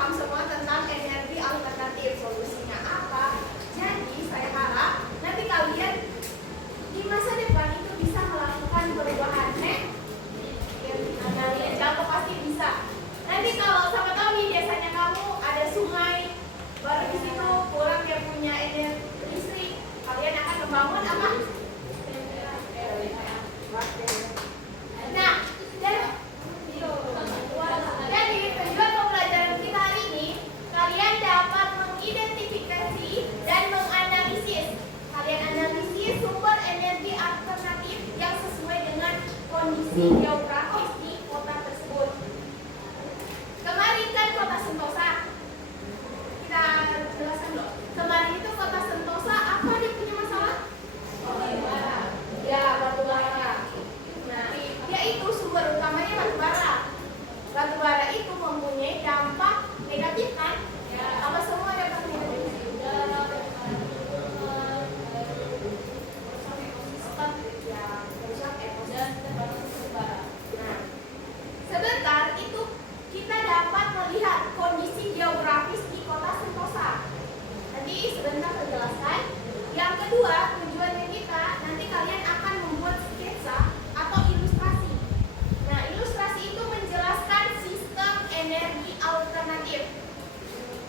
paham semua tentang energi alternatif. Solusinya apa? Jadi saya harap nanti kalian di masa depan itu bisa melakukan perubahan. Kalian jangan pasti bisa. Nanti kalau sama tahu nih biasanya kamu ada sungai, baru di situ kurang yang punya energi listrik, kalian akan membangun apa? Nah, jadi tujuan pembelajaran kita hari ini, kalian dapat mengidentifikasi dan menganalisis. Kalian analisis sumber energi alternatif yang sesuai dengan kondisi geografis di kota tersebut. Kemarin kan kota Sentosa, kita jelaskan dulu. Kemarin itu kota Sentosa apa dia punya masalah? Ya, batu bara. Nah, dia itu sumber utamanya batu bara. Batu bara itu mempunyai dampak negatif kan? Ya. Apa semua dampak negatif? Nah, sebentar itu kita dapat melihat kondisi geografis di kota Sentosa. Nanti sebentar saya jelaskan. Yang kedua, tujuannya kita nanti kalian akan membuat sketsa atau ilustrasi. Nah, ilustrasi itu menjelaskan sistem energi alternatif.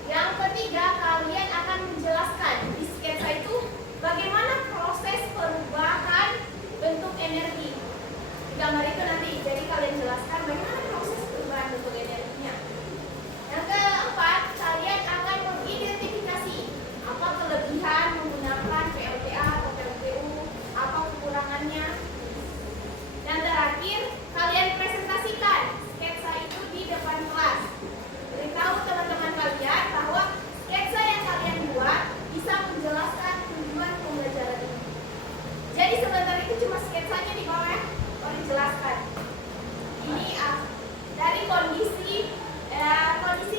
Yang ketiga, kalian akan menjelaskan di sketsa itu bagaimana proses perubahan bentuk energi. Di gambar itu nanti, jadi kalian jelaskan bagaimana proses perubahan bentuk energinya. Yang keempat, kalian akan mengidentifikasi apa kelebihan menggunakan PLTA atau PLTU, apa kekurangannya. Dan terakhir, kalian presentasikan sketsa itu di depan kelas. Beritahu teman-teman kalian bahwa sketsa yang kalian buat bisa menjelaskan tujuan pembelajaran ini. Jadi sebentar itu cuma sketsanya di bawah ya, kalau dijelaskan. Ini dari kondisi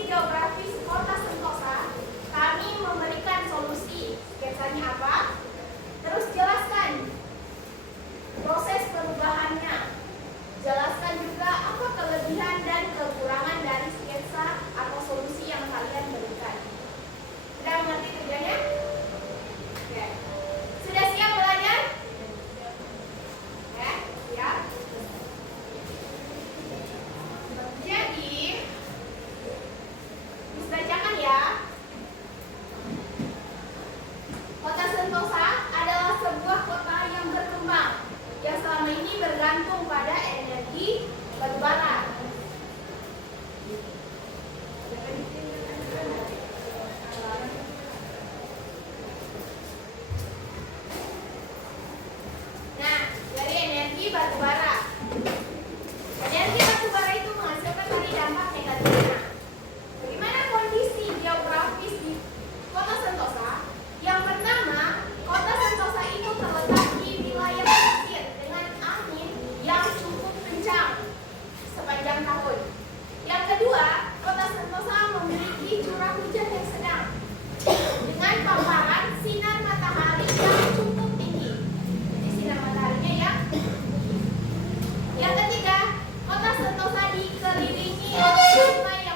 geografis kota Sentosa, kami memberikan solusi. Sketsanya apa? Terus jelaskan proses perubahannya. Jelaskan juga apa kelebihan dan kekurangan dari sketsa atau solusi yang kalian berikan. Sudah mengerti tujuannya? Oke. Sudah siap belajar? Oke, siap. Jadi, dibacakan ya. Kota Sentosa adalah sebuah kota yang berkembang, yang selama ini bergantung pada energi batu bara. Nah, dari energi batu bara. Energi batu bara itu menghasilkan tadi dampak negatifnya. Bagaimana kondisi geografis di kota Sentosa? Yang pertama, kota Sentosa itu terletak di wilayah pesisir dengan angin yang cukup kencang sepanjang tahun. Yang kedua, kota Sentosa memiliki curah hujan yang sedang dengan paparan sinar matahari yang cukup tinggi. Jadi sinar mataharinya ya. Yang ketiga, kota Sentosa dikelilingi oleh sungai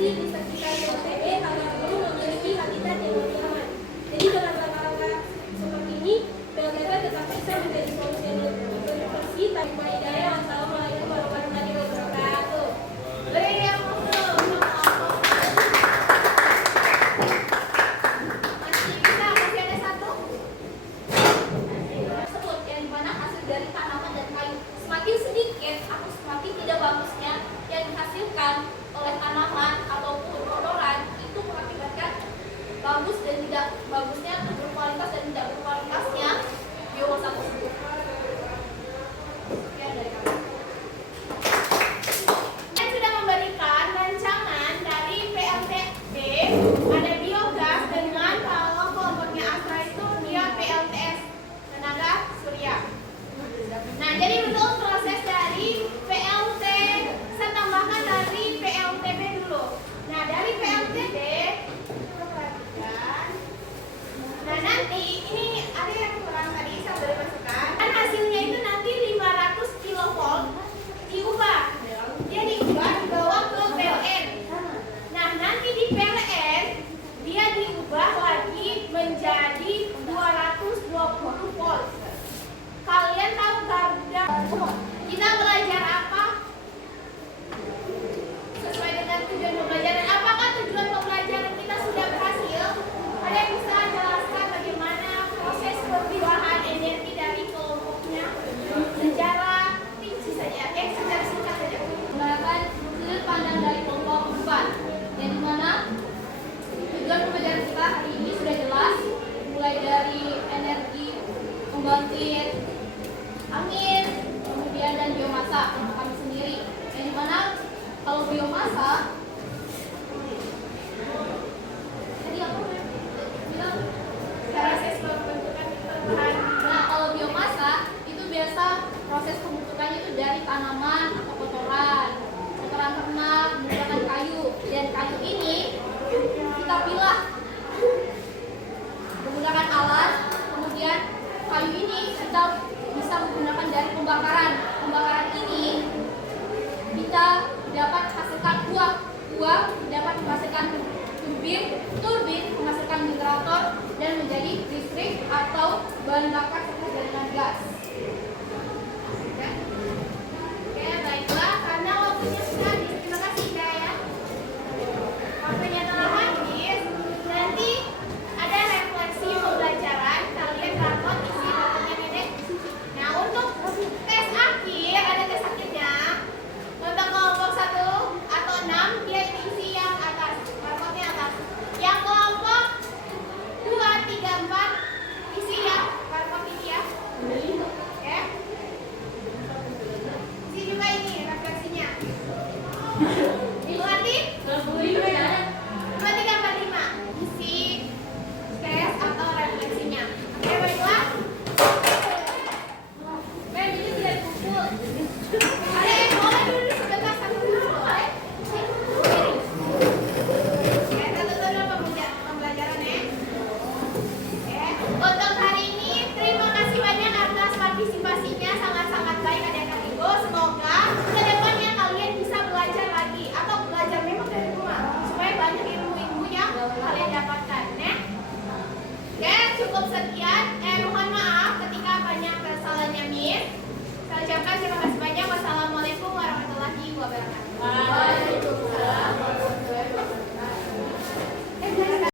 di sekitar PLTB agar burung memiliki habitat yang lebih aman. Jadi dengan langkah-langkah seperti ini, PLTB tetap bisa menjadi solusi yang lebih bersih tanpa hidayah. Wassalamualaikum warahmatullahi wabarakatuh. Masih ada satu. Tersebut yang dimana hasil dari tanaman dan kayu semakin sedikit atau semakin tidak bagusnya yang dihasilkan oleh tanaman ataupun kotoran itu mengakibatkan bagus dan tidak bagusnya, berkualitas dan tidak berkualitasnya biomasa tersebut. Sekian dari kami. Saya sudah memberikan rancangan dari PLTB, ada biogas dengan kalau kelompoknya Astra itu dia PLTS tenaga surya. Nah, jadi untuk proses dari PLT saya tambahkan dari PLTB dulu. Nah, dari PLTB kita perhatikan. Nah, nanti ini ada yang kurang tadi saya boleh masukkan. Dan hasilnya itu nanti 500 kilovolt diubah. Dia diubah dibawa ke PLN. Nah, nanti di PLN dia diubah lagi menjadi 220 volt. Kalian tahu garda? Kita belajar apa? Sesuai dengan tujuan pembelajaran. Apakah tujuan pembelajaran kita sudah berhasil? Ada yang bisa jelaskan bagaimana proses pemilahan energi dari kelompoknya secara rinci saja, secara singkat saja. Menggunakan sudut pandang dari kelompok 4, yang dimana tujuan pembelajaran kita hari ini sudah jelas, mulai dari energi pembangkit angin, kemudian dan biomasa untuk kami sendiri. Yang dimana kalau biomasa tadi apa bilang Proses pembentukan bahan. nah kalau biomasa itu biasa proses pembentukannya itu dari tanaman atau kotoran ternak menggunakan kayu, dan kayu ini kita pilah menggunakan alat, kemudian kayu ini kita bisa menggunakan dari pembakaran ini kita dapat hasilkan uap dapat menghasilkan turbin menghasilkan generator dan menjadi listrik atau bahan bakar seperti jaringan gas. Oke, baiklah, karena waktunya sudah habis. Terima kasih, Kak, ya. Waktunya telah habis. Nanti ada refleksi pembelajaran. Kalian rapot isi dokumen ini. Nah, untuk tes akhir, ada tes akhirnya. Untuk kelompok 1 atau 6, dia isi yang atas. Rapotnya atas. Yang kelompok 2, 3, 4, isi yang rapot ini ya. Oke. Isi juga ini refleksinya. Dimengerti? 2, 3, 4, 5. Isi tes atau refleksinya. Oke, baiklah. Jadi tidak kumpul. Ada yang boleh dulu sebentar, satu dulu boleh? Oke, satu dulu pembelajaran ya. Oke, untuk hari ini terima kasih banyak atas partisipasinya, sangat-sangat baik adik-adik ibu. Semoga kedepannya kalian bisa belajar lagi atau belajar memang dari rumah supaya banyak ilmu-ilmu yang kalian dapatkan ya. Oke, cukup sekian. Mohon maaf ketika banyak kesalahannya Miss. Saya ucapkan terima kasih banyak. Wassalamualaikum warahmatullahi wabarakatuh. Waalaikumsalam.